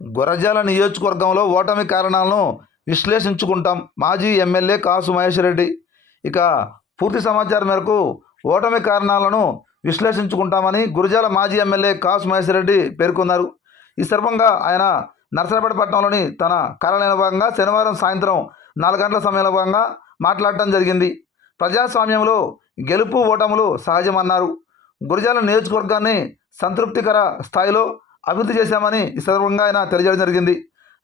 గురజాల నియోజకవర్గంలో ఓటమి కారణాలను విశ్లేషించుకుంటాం. మాజీ ఎమ్మెల్యే కాసు మహేష్ రెడ్డి ఇక పూర్తి సమాచారం మేరకు ఓటమి కారణాలను విశ్లేషించుకుంటామని గురజాల మాజీ ఎమ్మెల్యే కాసు మహేష్ రెడ్డి పేర్కొన్నారు. ఈ సందర్భంగా ఆయన నర్సరాపేట పట్టణంలోని తన కార్యాలయంలో భాగంగా శనివారం సాయంత్రం నాలుగు గంటల సమయంలో భాగంగా మాట్లాడటం జరిగింది. ప్రజాస్వామ్యంలో గెలుపు ఓటములు సహజమన్నారు. గురజాల నియోజకవర్గాన్ని సంతృప్తికర స్థాయిలో అభివృద్ధి చేశామని ఈ సందర్భంగా ఆయన తెలియజేయడం జరిగింది.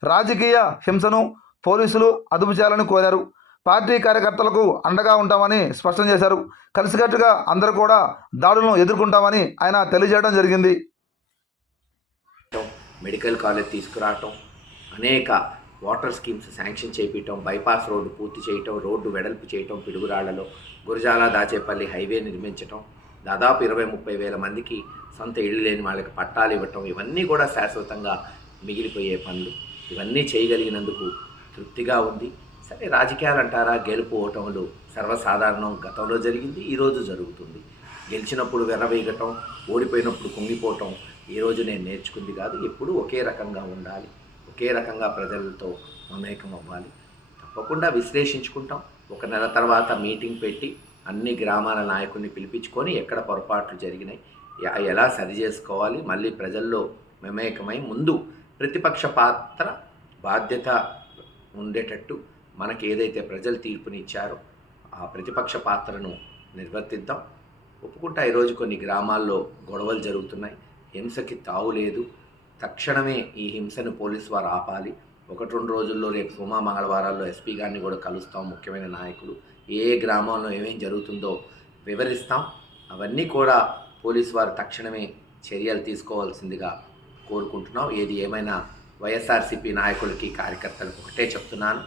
రాజకీయ హింసను పోలీసులు అదుపు చేయాలని కోరారు. పార్టీ కార్యకర్తలకు అండగా ఉంటామని స్పష్టం చేశారు. కలిసికట్టుగా అందరూ కూడా దాడులను ఎదుర్కొంటామని ఆయన తెలియజేయడం జరిగింది. మెడికల్ కాలేజ్ తీసుకురావటం అనేక వాటర్ స్కీమ్స్ శాంక్షన్ చేపించటం బైపాస్ రోడ్డు పూర్తి చేయటం రోడ్డు వెడల్పు చేయటం పిడుగురాళ్ళలో గురజాల దాచేపల్లి హైవే నిర్మించటం దాదాపు ఇరవై ముప్పై వేల మందికి సొంత ఇళ్ళు లేని వాళ్ళకి పట్టాలు ఇవ్వటం ఇవన్నీ కూడా శాశ్వతంగా మిగిలిపోయే పనులు. ఇవన్నీ చేయగలిగినందుకు తృప్తిగా ఉంది. సరే రాజకీయాలు అంటారా గెలుపు ఓటములు సర్వసాధారణం గతంలో జరిగింది ఈరోజు జరుగుతుంది. గెలిచినప్పుడు వెర్రవేయగటం ఓడిపోయినప్పుడు కుంగిపోవటం ఈరోజు నేను నేర్చుకుంది కాదు. ఎప్పుడూ ఒకే రకంగా ఉండాలి. ఒకే రకంగా ప్రజలతో మమేకం అవ్వాలి తప్పకుండా విశ్లేషించుకుంటాం. ఒక నెల తర్వాత మీటింగ్ పెట్టి అన్ని గ్రామాల నాయకుల్ని పిలిపించుకొని ఎక్కడ పొరపాట్లు జరిగినాయి ఎలా సరి చేసుకోవాలి మళ్ళీ ప్రజల్లో మమేకమై ముందు ప్రతిపక్ష పాత్ర బాధ్యత ఉండేటట్టు మనకి ఏదైతే ప్రజలు తీర్పునిచ్చారో ఆ ప్రతిపక్ష పాత్రను నిర్వర్తిద్దాం. ఒప్పుకుంటా ఈరోజు కొన్ని గ్రామాల్లో గొడవలు జరుగుతున్నాయి. హింసకి తావు లేదు తక్షణమే ఈ హింసను పోలీసు వారు ఆపాలి. ఒకటి రెండు రోజుల్లో రేపు సోమా మంగళవారాల్లో ఎస్పీ గారిని కూడా కలుస్తాం ముఖ్యమైన నాయకులు ఏ ఏ గ్రామంలో ఏమేం జరుగుతుందో వివరిస్తాం. అవన్నీ కూడా పోలీసు వారు తక్షణమే చర్యలు తీసుకోవాల్సిందిగా కోరుకుంటున్నాం. ఏది ఏమైనా వైఎస్ఆర్సీపీ నాయకులకి కార్యకర్తలకు ఒకటే చెప్తున్నాను.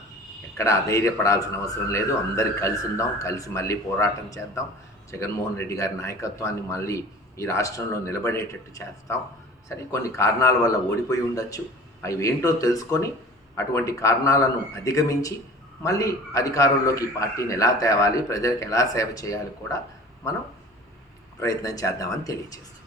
ఎక్కడ అధైర్యపడాల్సిన అవసరం లేదు. అందరు కలిసి ఉందాం కలిసి మళ్ళీ పోరాటం చేద్దాం. జగన్మోహన్ రెడ్డి గారి నాయకత్వాన్ని మళ్ళీ ఈ రాష్ట్రంలో నిలబడేటట్టు చేస్తాం. సరే కొన్ని కారణాల వల్ల ఓడిపోయి ఉండొచ్చు. అవి ఏంటో తెలుసుకొని అటువంటి కారణాలను అధిగమించి మళ్ళీ అధికారంలోకి పార్టీని ఎలా తేవాలి ప్రజలకు ఎలా సేవ చేయాలి కూడా మనం ప్రయత్నం చేద్దామని తెలియజేస్తుంది